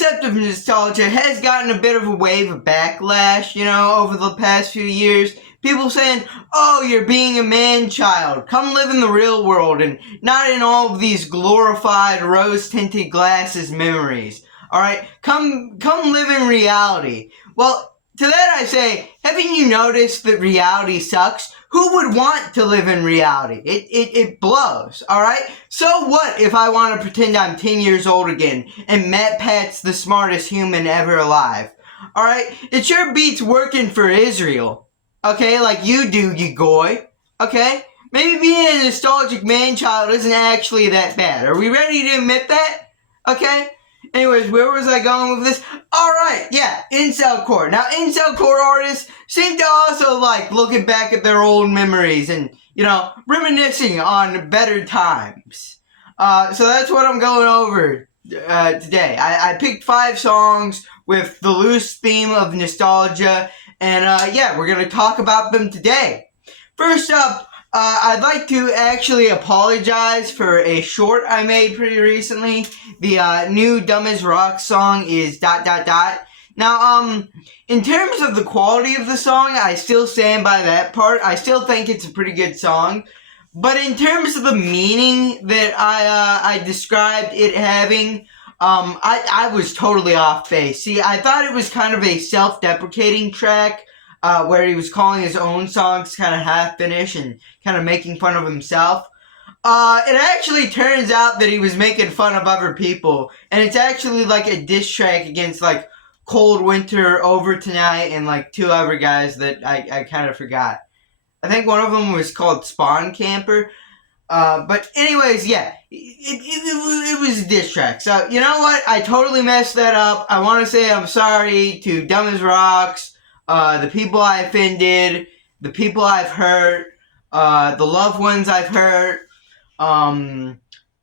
concept of nostalgia has gotten a bit of a wave of backlash, over the past few years. People saying, oh, you're being a man-child. Come live in the real world and not in all of these glorified rose-tinted glasses memories. Alright? Come live in reality. Well, to that I say, haven't you noticed that reality sucks? Who would want to live in reality? It blows, alright? So what if I want to pretend I'm 10 years old again and Matt Pat's the smartest human ever alive? Alright? It sure beats working for Israel. Okay, like you do, you goy. Okay? Maybe being a nostalgic man-child isn't actually that bad. Are we ready to admit that? Okay? Anyways, where was I going with this? Alright, yeah, Incelcore. Now, Incelcore artists seem to also like looking back at their old memories and, reminiscing on better times. So that's what I'm going over today. I picked 5 songs with the loose theme of nostalgia, and we're going to talk about them today. First up, I'd like to actually apologize for a short I made pretty recently. The new Dumb as Rock song is ... Now, in terms of the quality of the song, I still stand by that part. I still think it's a pretty good song. But in terms of the meaning that I described it having, I was totally off base. See, I thought it was kind of a self-deprecating track, where he was calling his own songs kind of half-finished and kind of making fun of himself. It actually turns out that he was making fun of other people, and it's actually like a diss track against like Cold Winter, Over Tonight, and like 2 other guys that I kind of forgot. I think one of them was called Spawn Camper. But anyways, yeah, it was a diss track. So, you know what? I totally messed that up. I want to say I'm sorry to Dumb as Rocks, the people I offended, the people I've hurt, the loved ones I've hurt,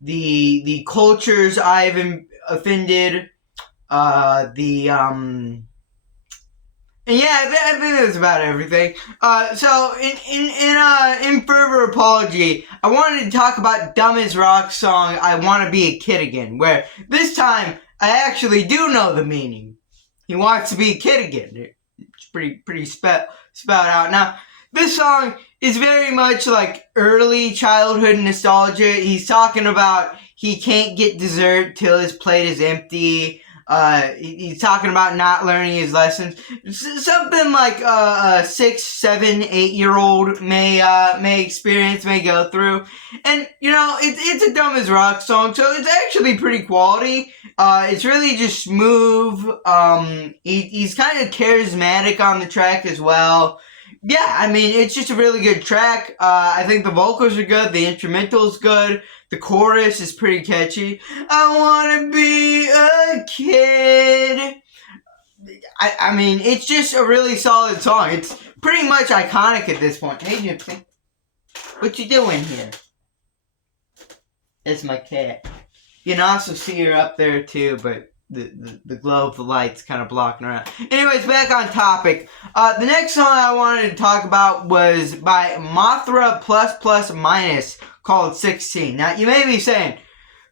the cultures I've offended, and yeah, I think that's about everything. So in further apology, I wanted to talk about Dumb as Rock's song, I Wanna Be a Kid Again, where this time, I actually do know the meaning. He wants to be a kid again. It's pretty spelled out. Now, this song is very much like early childhood nostalgia. He's talking about he can't get dessert till his plate is empty. He's talking about not learning his lessons. Something like a 6, 7, 8-year-old may experience, may go through. And, it's a Dumb as Rock song, so it's actually pretty quality. It's really just smooth. He's kind of charismatic on the track as well. Yeah, I mean, it's just a really good track. I think the vocals are good, the instrumental's good, the chorus is pretty catchy. I wanna be a kid. I mean, it's just a really solid song. It's pretty much iconic at this point. Hey, Gypsy, what you doing here? It's my cat. You can also see her up there too, but the glow of the light's kind of blocking her out. Anyways, back on topic. The next song I wanted to talk about was by Mothra ++- called 16. Now, you may be saying,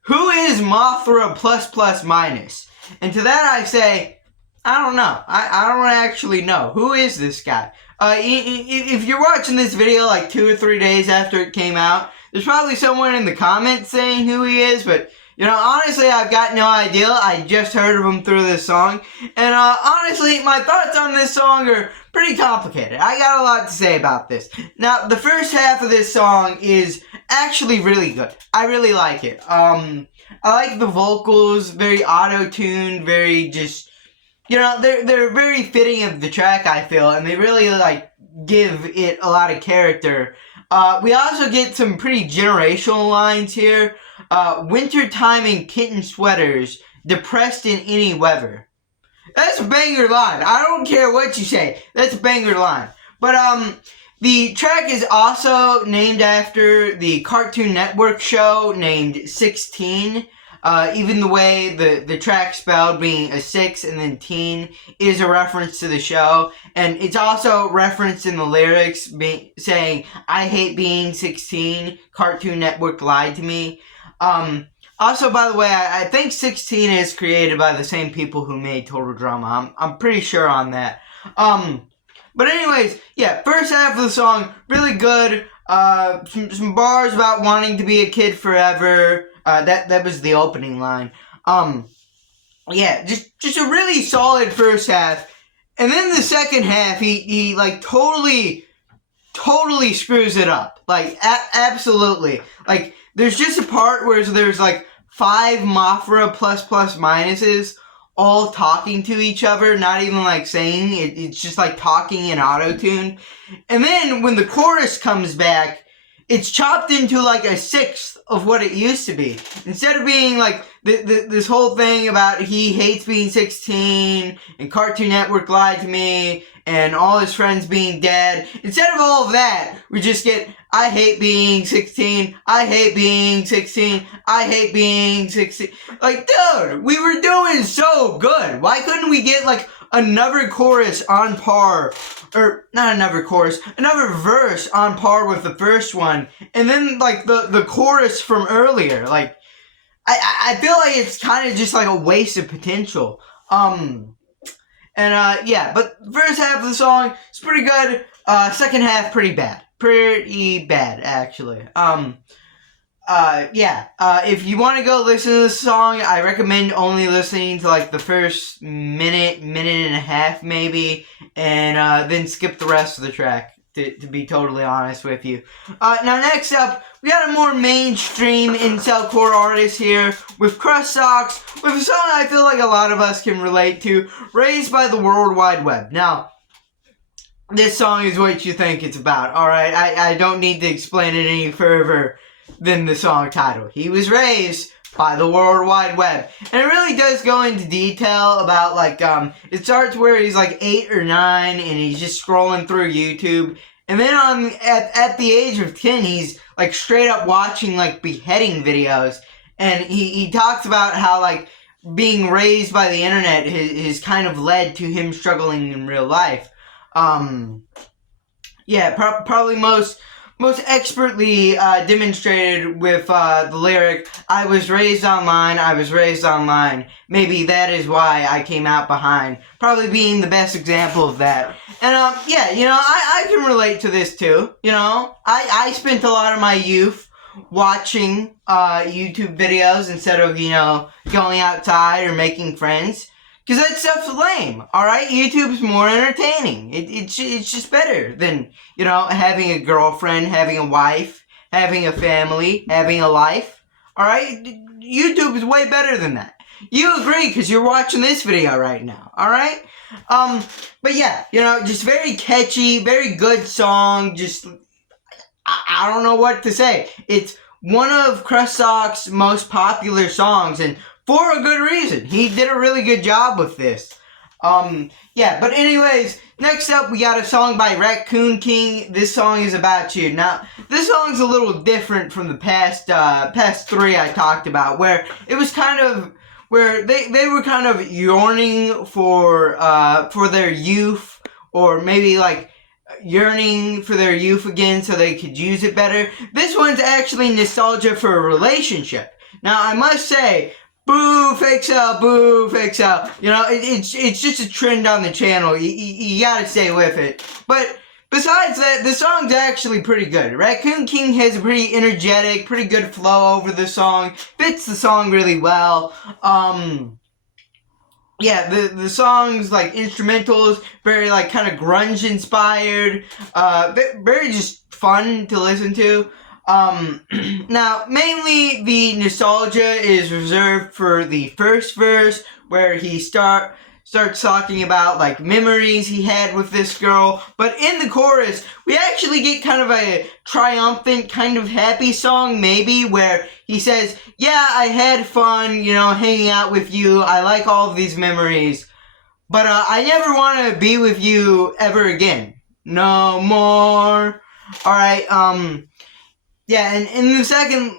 who is Mothra ++-? And to that I say, I don't know. I don't actually know. Who is this guy? If you're watching this video like 2 or 3 days after it came out, there's probably someone in the comments saying who he is, but honestly, I've got no idea. I just heard of him through this song. And honestly, my thoughts on this song are pretty complicated. I got a lot to say about this. Now, the first half of this song is actually really good. I really like it. I like the vocals, very auto-tuned, very just, they're very fitting of the track, I feel, and they really, give it a lot of character. We also get some pretty generational lines here. Wintertime in kitten sweaters, depressed in any weather. That's a banger line. I don't care what you say. That's a banger line. But, the track is also named after the Cartoon Network show named 16. Even the way the track spelled being a 6 and then teen is a reference to the show. And it's also referenced in the lyrics saying, I hate being 16, Cartoon Network lied to me. Also, by the way, I think 16 is created by the same people who made Total Drama. I'm pretty sure on that. But anyways, yeah, first half of the song, really good. Some bars about wanting to be a kid forever. That was the opening line. Yeah, just a really solid first half. And then the second half, he like totally screws it up. Like, absolutely. Like, there's just a part where there's like 5 Mafra plus minuses all talking to each other, not even like saying it, it's just like talking in auto-tune. And then when the chorus comes back, it's chopped into like a sixth of what it used to be. Instead of being like this whole thing about he hates being 16 and Cartoon Network lied to me and all his friends being dead, instead of all of that, we just get I hate being 16, I hate being 16, I hate being 16. Like, dude, we were doing so good. Why couldn't we get like another chorus on par? Or, not another chorus, another verse on par with the first one, and then, like, the chorus from earlier. Like, I feel like it's kind of just, like, a waste of potential. Yeah, but first half of the song is pretty good, second half pretty bad. Pretty bad, actually. If you want to go listen to this song, I recommend only listening to like the first minute and a half maybe, and then skip the rest of the track, to be totally honest with you. Now next up, we got a more mainstream Incelcore artist here, with Crust Socks, with a song I feel like a lot of us can relate to, Raised by the World Wide Web. Now, this song is what you think it's about, alright? I don't need to explain it any further than the song title. He was raised by the World Wide Web. And it really does go into detail about, like, it starts where he's, like, 8 or 9, and he's just scrolling through YouTube. And then at the age of 10, he's, like, straight up watching, like, beheading videos. And he talks about how, like, being raised by the internet has kind of led to him struggling in real life. Probably most expertly demonstrated with the lyric, I was raised online, I was raised online. Maybe that is why I came out behind. Probably being the best example of that. And, I can relate to this too. I spent a lot of my youth watching YouTube videos instead of, going outside or making friends. Because that stuff's lame, alright? YouTube's more entertaining. It's just better than, having a girlfriend, having a wife, having a family, having a life. Alright? YouTube is way better than that. You agree because you're watching this video right now, alright? But yeah, just very catchy, very good song, just, I don't know what to say. It's one of Crust Sock's most popular songs, and for a good reason. He did a really good job with this. But anyways, next up we got a song by Raccoon King. This song is about you. Now, this song's a little different from the past 3 I talked about, where it was kind of, where they were kind of yearning for their youth, or maybe like yearning for their youth again so they could use it better. This one's actually nostalgia for a relationship. Now, I must say, boo, fake sale, boo, fake sale. It's just a trend on the channel. You gotta stay with it. But besides that, the song's actually pretty good. Raccoon King has a pretty energetic, pretty good flow over the song. Fits the song really well. The song's, like, instrumentals, very, like, kind of grunge inspired. Very just fun to listen to. Now, mainly the nostalgia is reserved for the first verse, where he starts talking about, like, memories he had with this girl. But in the chorus, we actually get kind of a triumphant, kind of happy song, maybe, where he says, yeah, I had fun, hanging out with you. I like all of these memories. But, I never want to be with you ever again. No more. Alright, and in the second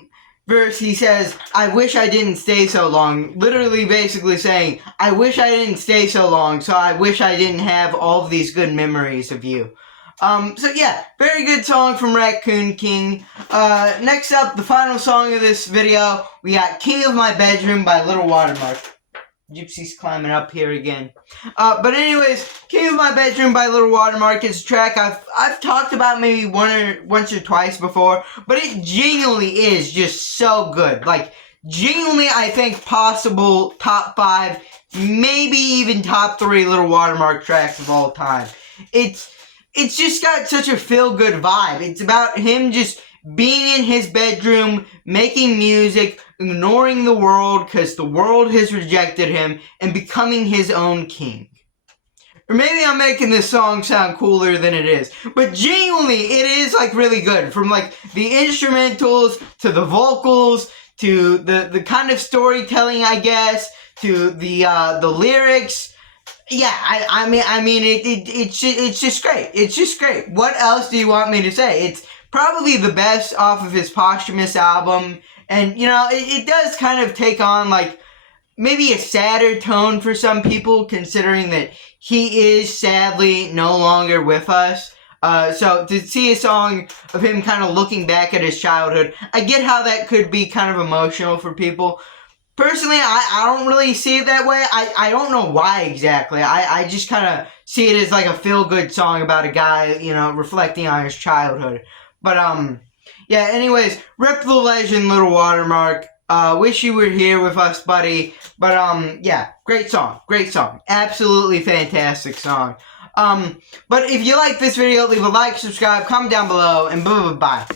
verse, he says, I wish I didn't stay so long. Literally, basically saying, I wish I didn't stay so long, so I wish I didn't have all of these good memories of you. So yeah, very good song from Raccoon King. Next up, the final song of this video, we got King of My Bedroom by Little Watermark. Gypsy's climbing up here again. But anyways, King of My Bedroom by Little Watermark is a track I've talked about maybe once or twice before, but it genuinely is just so good. Like, genuinely, I think possible top 5, maybe even top 3 Little Watermark tracks of all time. It's just got such a feel-good vibe. It's about him just being in his bedroom, making music, ignoring the world because the world has rejected him, and becoming his own king. Or maybe I'm making this song sound cooler than it is, but genuinely it is like really good. From like the instrumentals to the vocals to the kind of storytelling, I guess, to the lyrics. Yeah, I mean it's just great. It's just great. What else do you want me to say? It's probably the best off of his posthumous album, and you know it does kind of take on like maybe a sadder tone for some people, considering that he is sadly no longer with us. So to see a song of him kind of looking back at his childhood, I get how that could be kind of emotional for people. Personally, I don't really see it that way. I don't know why exactly. I just kind of see it as like a feel-good song about a guy, you know, reflecting on his childhood. But, yeah, anyways, rip the legend, Little Watermark. Wish you were here with us, buddy. But, yeah, great song. Great song. Absolutely fantastic song. But if you like this video, leave a like, subscribe, comment down below, and bye-bye.